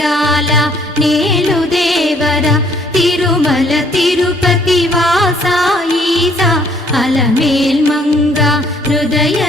జరగాల నేలు దేవర తిరుమల తిరుపతి వాస ఈస అలమేల్ మంగ హృదయ